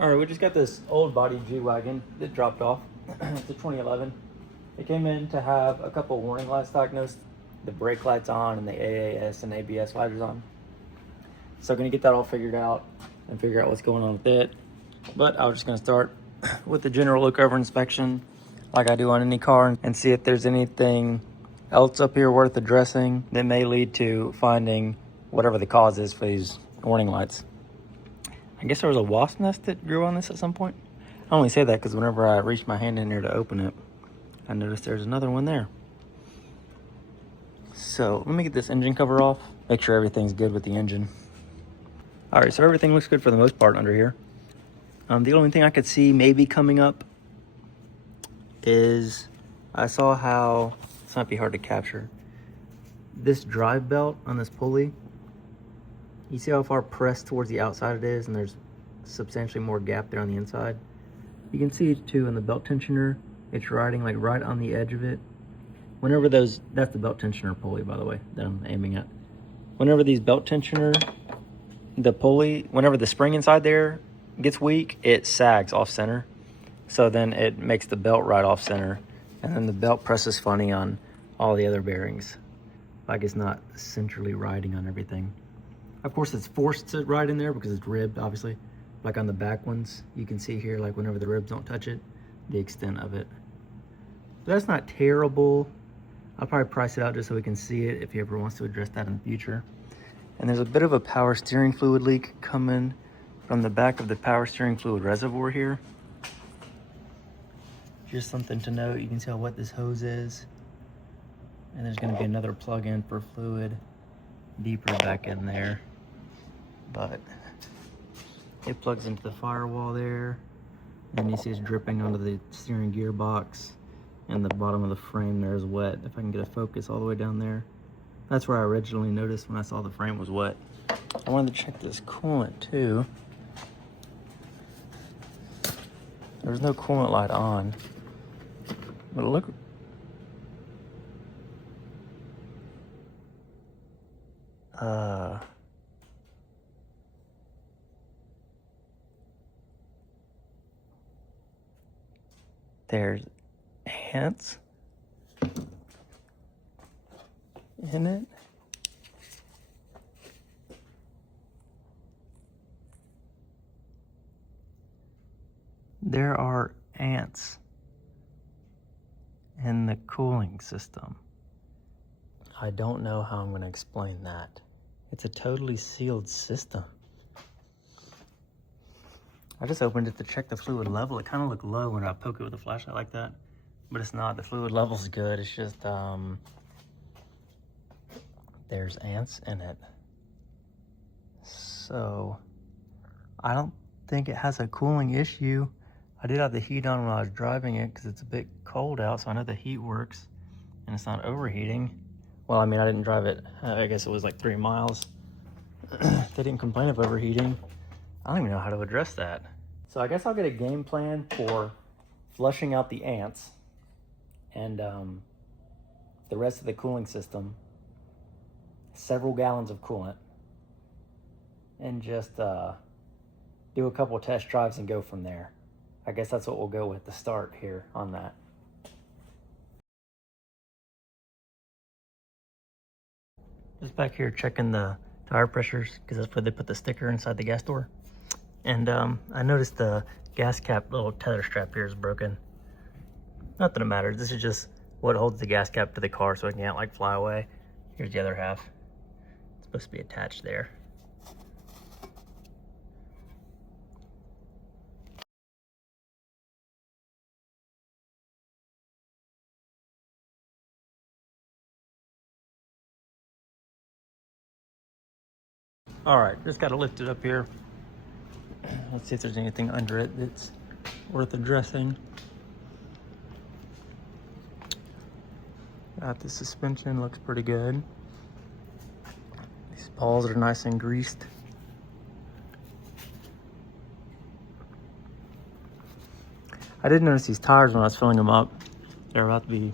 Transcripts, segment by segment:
All right, we just got this old body G-Wagon that dropped off. It's a 2011. It came in to have a couple warning lights diagnosed, the brake lights on and the AAS and ABS lighters on. So I'm gonna get that all figured out and figure out what's going on with it. But I was just gonna start with the general look over inspection like I do on any car and see if there's anything else up here worth addressing that may lead to finding whatever the cause is for these warning lights. I guess there was a wasp nest that grew on this at some point. I only say that because whenever I reached my hand in there to open it, I noticed there's another one there. So let me get this engine cover off, make sure everything's good with the engine. All right, so everything looks good for the most part under here. The only thing I could see maybe coming up is I saw how, this might be hard to capture, this drive belt on this pulley, you see how far pressed towards the outside it is, and there's substantially more gap there on the inside. You can see it too in the belt tensioner. It's riding like right on the edge of it. Whenever those, that's the belt tensioner pulley, by the way, that I'm aiming at. Whenever these belt tensioner, the pulley, whenever the spring inside there gets weak, it sags off center. So then it makes the belt right off center. And then the belt presses funny on all the other bearings. Like it's not centrally riding on everything. Of course, it's forced to ride in there because it's ribbed, obviously. Like on the back ones, you can see here, like whenever the ribs don't touch it, the extent of it. So that's not terrible. I'll probably price it out just so we can see it if he ever wants to address that in the future. And there's a bit of a power steering fluid leak coming from the back of the power steering fluid reservoir here. Just something to note, you can see how wet this hose is. And there's gonna be another plug-in for fluid deeper back in there. But it plugs into the firewall there. And you see it's dripping onto the steering gearbox. And the bottom of the frame there is wet. If I can get a focus all the way down there. That's where I originally noticed when I saw the frame was wet. I wanted to check this coolant too. There's no coolant light on. But look. There's ants in it. There are ants in the cooling system. I don't know how I'm going to explain that. It's a totally sealed system. I just opened it to check the fluid level. It kind of looked low when I poke it with a flashlight like that, but it's not. The fluid level's good. It's just, there's ants in it. So I don't think it has a cooling issue. I did have the heat on when I was driving it because it's a bit cold out, so I know the heat works and it's not overheating. Well, I mean, I didn't drive it. I guess it was like 3 miles. They didn't complain of overheating. I don't even know how to address that. So I guess I'll get a game plan for flushing out the ants and the rest of the cooling system, several gallons of coolant, and just do a couple test drives and go from there. I guess that's what we'll go with to start here on that. Just back here checking the tire pressures because that's where they put the sticker inside the gas door. And I noticed the gas cap little tether strap here is broken. Not that it matters. This is just what holds the gas cap to the car so it can't like fly away. Here's the other half. It's supposed to be attached there. All right, just got to lift it up here. Let's see if there's anything under it that's worth addressing. Got the suspension, looks pretty good. These balls are nice and greased. I did notice these tires when I was filling them up. They're about to be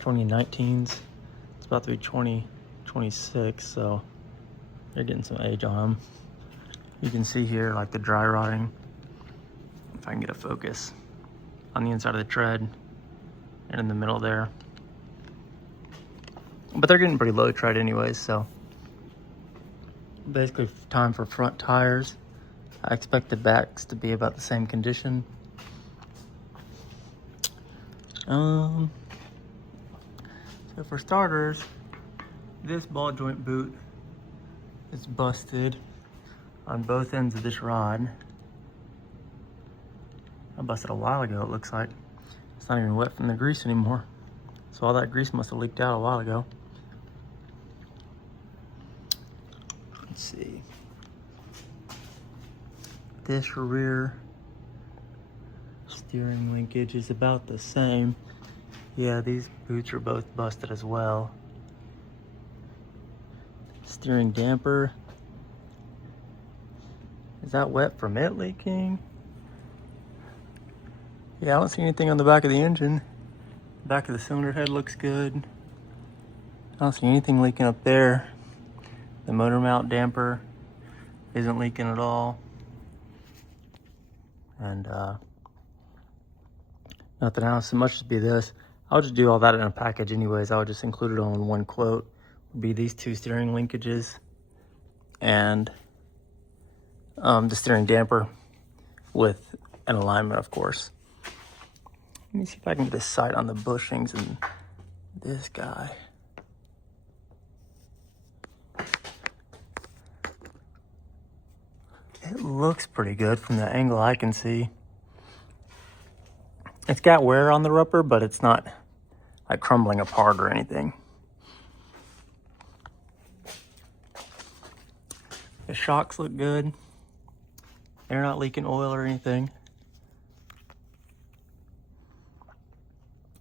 2019s. It's about to be 2026, so they're getting some age on them. You can see here like the dry rotting, if I can get a focus, on the inside of the tread and in the middle there. But they're getting pretty low tread anyways, so basically time for front tires. I expect the backs to be about the same condition. So for starters, this ball joint boot is busted on both ends of this rod. I busted a while ago, it looks like. It's not even wet from the grease anymore. So all that grease must have leaked out a while ago. Let's see. This rear steering linkage is about the same. Yeah, these boots are both busted as well. Steering damper. Is that wet from it leaking? Yeah, I don't see anything on the back of the engine. Back of the cylinder head looks good. I don't see anything leaking up there. The motor mount damper isn't leaking at all. And nothing else. It must just be this. I'll just do all that in a package anyways. I would just include it all in one quote. Would be these two steering linkages and the steering damper with an alignment, of course. Let me see if I can get a sight on the bushings and this guy. It looks pretty good from the angle I can see. It's got wear on the rubber, but it's not like crumbling apart or anything. The shocks look good. They're not leaking oil or anything.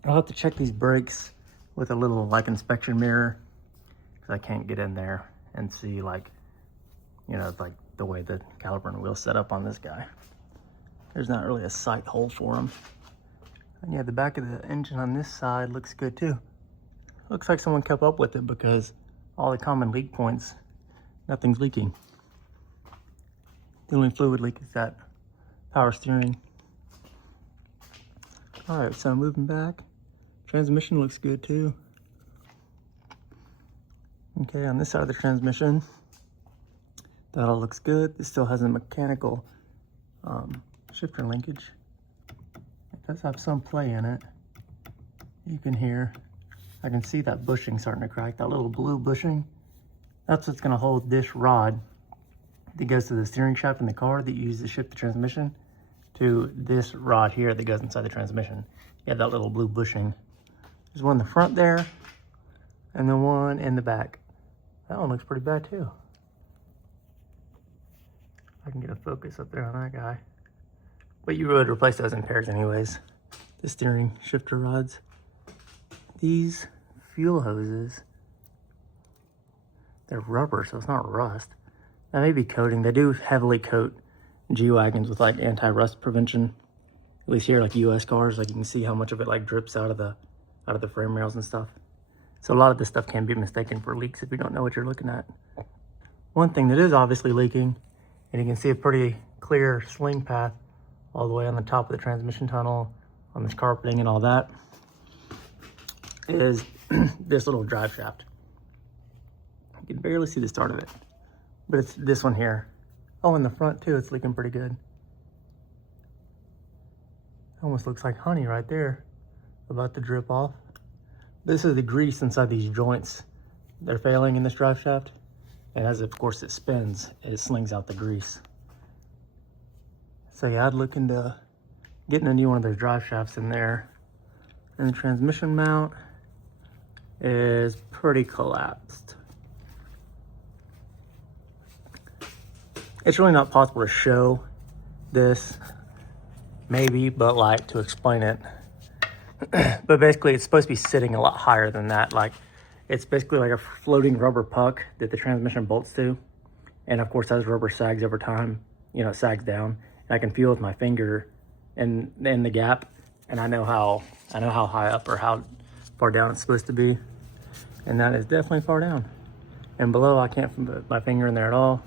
I'll have to check these brakes with a little like inspection mirror, because I can't get in there and see like, you know, like the way the caliper and wheel's set up on this guy. There's not really a sight hole for them. And yeah, the back of the engine on this side looks good too. Looks like someone kept up with it because all the common leak points, nothing's leaking. The only fluid leak is that power steering. All right, so moving back. Transmission looks good too. Okay, on this side of the transmission, that all looks good. This still has a mechanical shifter linkage. It does have some play in it. You can hear, I can see that bushing starting to crack, that little blue bushing. That's what's gonna hold this rod that goes to the steering shaft in the car that you use to shift the transmission to this rod here that goes inside the transmission. You have that little blue bushing. There's one in the front there and the one in the back. That one looks pretty bad too. I can get a focus up there on that guy. But you would replace those in pairs anyways. The steering shifter rods. These fuel hoses, they're rubber, so it's not rust. That may be coating. They do heavily coat G-Wagons with like anti-rust prevention. At least here, like US cars, like you can see how much of it like drips out of the frame rails and stuff. So a lot of this stuff can be mistaken for leaks if you don't know what you're looking at. One thing that is obviously leaking, and you can see a pretty clear sling path all the way on the top of the transmission tunnel, on this carpeting and all that, is this little drive shaft. You can barely see the start of it, but it's this one here. Oh, in the front too, it's leaking pretty good. Almost looks like honey right there, about to drip off. This is the grease inside these joints. They're failing in this drive shaft. And as of course it spins, it slings out the grease. So yeah, I'd look into getting a new one of those drive shafts in there. And the transmission mount is pretty collapsed. It's really not possible to show this, maybe, but like to explain it. But basically it's supposed to be sitting a lot higher than that. Like it's basically like a floating rubber puck that the transmission bolts to. And of course as rubber sags over time, you know, it sags down. And I can feel with my finger in the gap, and I know how high up or how far down it's supposed to be. And that is definitely far down. And below I can't put my finger in there at all.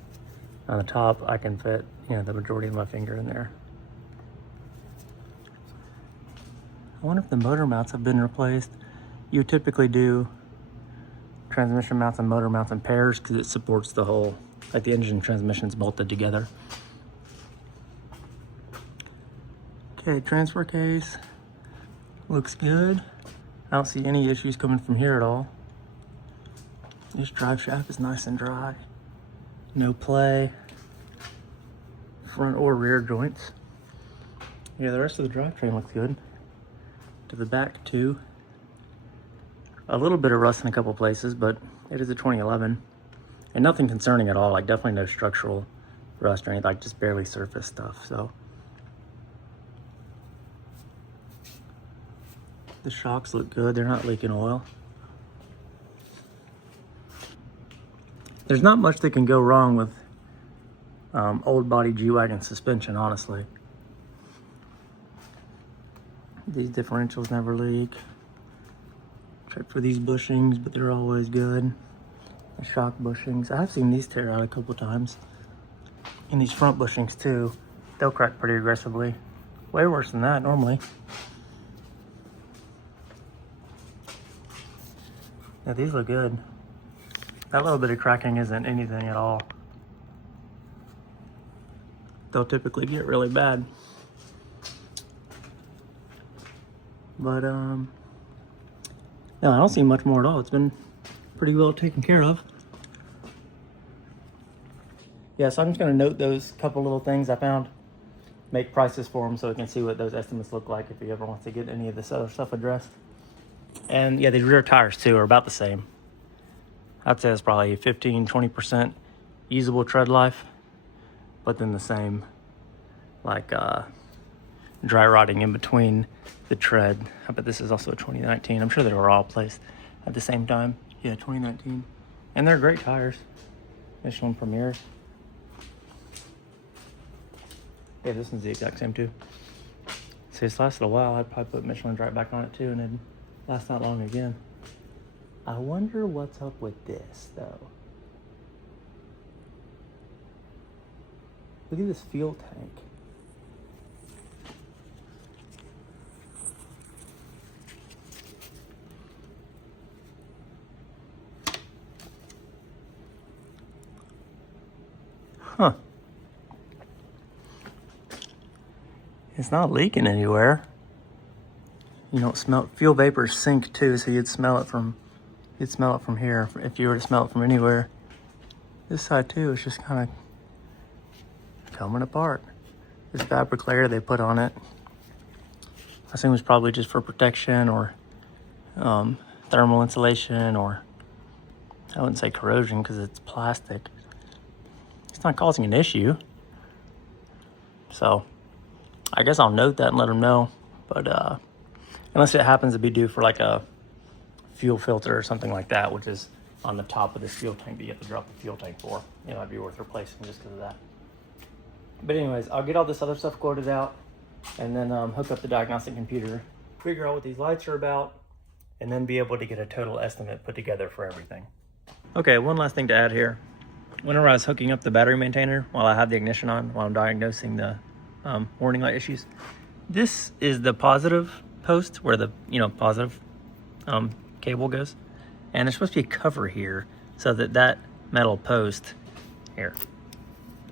On the top, I can fit, you know, the majority of my finger in there. I wonder if the motor mounts have been replaced. You typically do transmission mounts and motor mounts in pairs because it supports the whole, like the engine and transmission's bolted together. Okay, transfer case looks good. I don't see any issues coming from here at all. This drive shaft is nice and dry. No play. Front or rear joints. Yeah, the rest of the drivetrain looks good. To the back too. A little bit of rust in a couple places, but it is a 2011. And nothing concerning at all, like definitely no structural rust or anything, like just barely surface stuff, so. The shocks look good, they're not leaking oil. There's not much that can go wrong with old body G-Wagon suspension, honestly. These differentials never leak. Check for these bushings, but they're always good. The shock bushings, I've seen these tear out a couple times. And these front bushings too, they'll crack pretty aggressively. Way worse than that normally. Yeah, these look good. That little bit of cracking isn't anything at all. They'll typically get really bad. But no, I don't see much more at all. It's been pretty well taken care of. Yeah, so I'm just gonna note those couple little things I found. Make prices for them so we can see what those estimates look like if he ever wants to get any of this other stuff addressed. And yeah, these rear tires too are about the same. I'd say it's probably 15-20% usable tread life, but then the same like dry rotting in between the tread. I bet this is also a 2019. I'm sure they were all placed at the same time. Yeah, 2019. And they're great tires. Michelin Premiers. Yeah, this one's the exact same too. See, this lasted a while. I'd probably put Michelin's right back on it too, and it'd last not long again. I wonder what's up with this though. Look at this fuel tank. Huh. It's not leaking anywhere. You don't smell, fuel vapors sink too, so you'd smell it from here if you were to smell it from anywhere. This side too is just kind of coming apart. This fabric layer they put on it, I assume it's probably just for protection or thermal insulation, or I wouldn't say corrosion because it's plastic. It's not causing an issue. So I guess I'll note that and let them know. But unless it happens to be due for like a fuel filter or something like that, which is on the top of this fuel tank that you have to drop the fuel tank for, you know, it'd be worth replacing just because of that. But anyways, I'll get all this other stuff quoted out and then hook up the diagnostic computer, figure out what these lights are about, and then be able to get a total estimate put together for everything. Okay, one last thing to add here. Whenever I was hooking up the battery maintainer while I had the ignition on, while I'm diagnosing the warning light issues, this is the positive post where the positive cable goes, and there's supposed to be a cover here so that metal post here,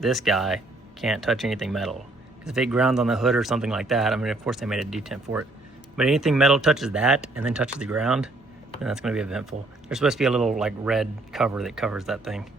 this guy can't touch anything metal, because if it grounds on the hood or something like that, I mean, of course they made a detent for it, but anything metal touches that and then touches the ground, then that's going to be eventful. There's supposed to be a little like red cover that covers that thing.